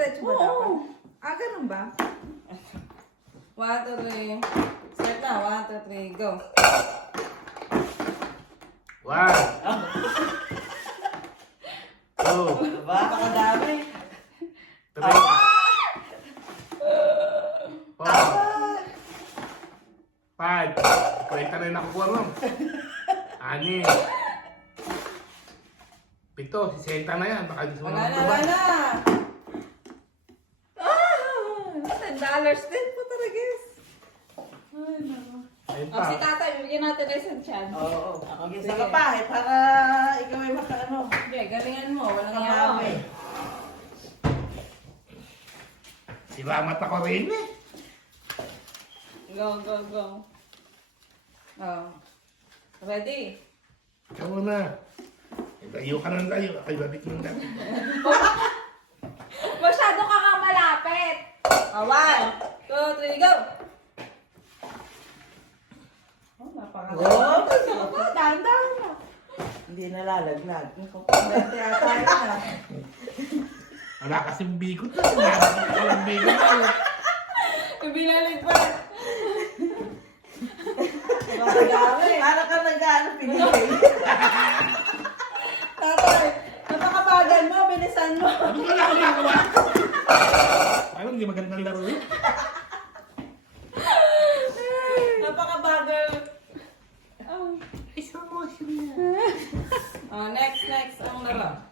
Dire-diretso ba dapat? Ah, ganun ba? 1, 2, 3. Start na. 1, 2, 3, go. One. Two. Diba? Napakadami. Three. Four. Five. Kwenta na yung nakukuha mo. Anim. Pito. 60 na yan. Baka di mo Wala naman na, ba? wala na. $10 din po talaga. Ayun Oh, si pa. tatay, bibigyan natin ng isang chance. Oo. Mag-isa Sige. ka pa eh, para ikaw ay makaano. Hindi, galingan mo. Walang Kabawi. yawa. Salamat ako rin eh. Go, go, go. Oh. Ready? Ikaw muna. Layo ka ng layo. Ako'y babit mo na. Masyado ka nga malapit. Oh, 1, 2, 3, go! Oh, napakadami. Oh, Dandan na. hindi nalalaglag. Kompleto yata yun ah. Wala kasing bigot. Walang bigot. Ibinalig pa. Napakadami. Para ka nag-ano, pinigay. Tatay, napakabagal mo, bilisan mo. Ano wala akong nagawa? Parang hindi magandang laro yun. Napakabagal. Oh. Isang motion na. Oh, next ang laro.